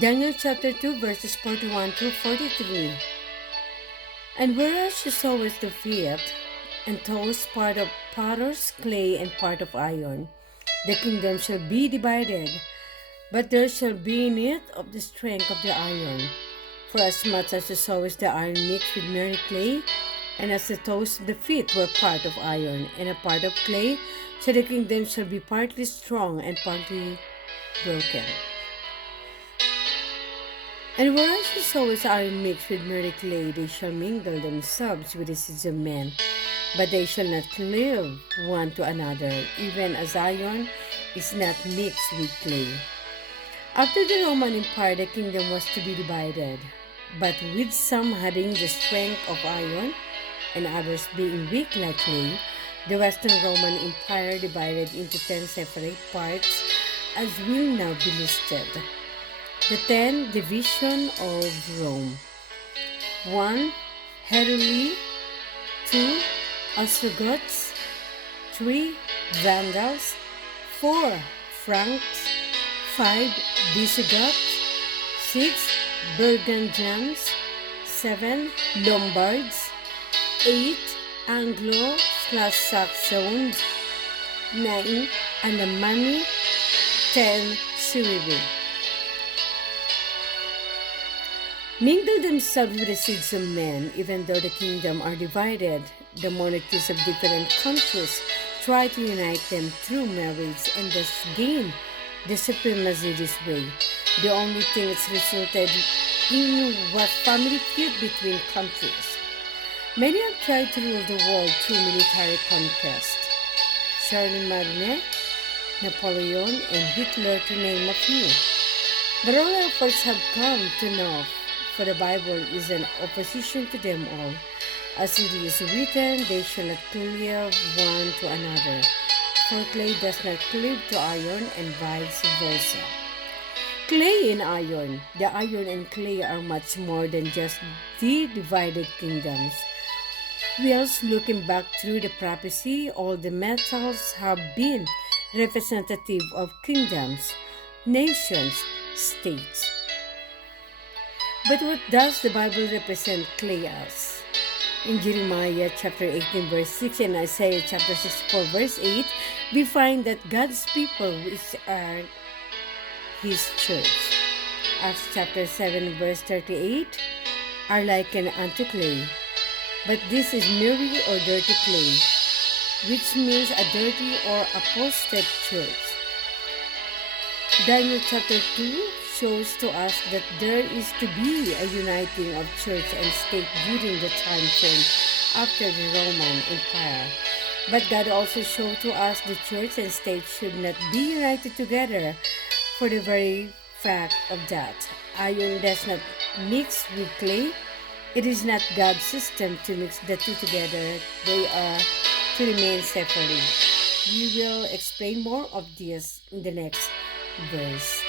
Daniel chapter 2 verses 41 through 43. And whereas you sowest the fiat, and toast part of potter's clay and part of iron, the kingdom shall be divided, but there shall be in it of the strength of the iron. For as much as the sowest the iron mixed with merry clay, and as the toast of the feet were part of iron and a part of clay, so the kingdom shall be partly strong and partly broken. And whereas the sowers are mixed with merry clay, they shall mingle themselves with the seeds of men, but they shall not cleave one to another, even as iron is not mixed with clay. After the Roman Empire, the kingdom was to be divided, but with some having the strength of iron, and others being weak like clay, the Western Roman Empire divided into 10 separate parts, as will now be listed. The 10 division of Rome. 1. Heruli. 2. Ostrogoths. 3. Vandals. 4. Franks. 5. Visigoths. 6. Burgundians. 7. Lombards. 8. Anglo/Saxons. 9. Alemanni. 10. Suevi. Mingle themselves with the seeds of men, even though the kingdom are divided. The monarchies of different countries try to unite them through marriage and thus gain the supremacy this way. The only thing that's resulted in was family feud between countries. Many have tried to rule the world through military conquest. Charlemagne, Napoleon, and Hitler, to name a few. But all efforts have come to naught, for the Bible is in opposition to them all. As it is written, they shall not cleave one to another. For clay does not cleave to iron, and vice versa. Clay and iron. The iron and clay are much more than just the divided kingdoms. Whilst looking back through the prophecy, all the metals have been representative of kingdoms, nations, states. But what does the Bible represent clay as? In Jeremiah chapter 18 verse 6 and Isaiah chapter 64 verse 8, we find that God's people, which are His church, Acts chapter 7 verse 38, are likened unto clay. But this is merely or dirty clay, which means a dirty or apostate church. Daniel chapter 2 shows to us that there is to be a uniting of church and state during the time frame after the Roman Empire. But God also showed to us the church and state should not be united together for the very fact of that. Iron does not mix with clay. It is not God's system to mix the two together. They are to remain separately. We will explain more of this in the next verse.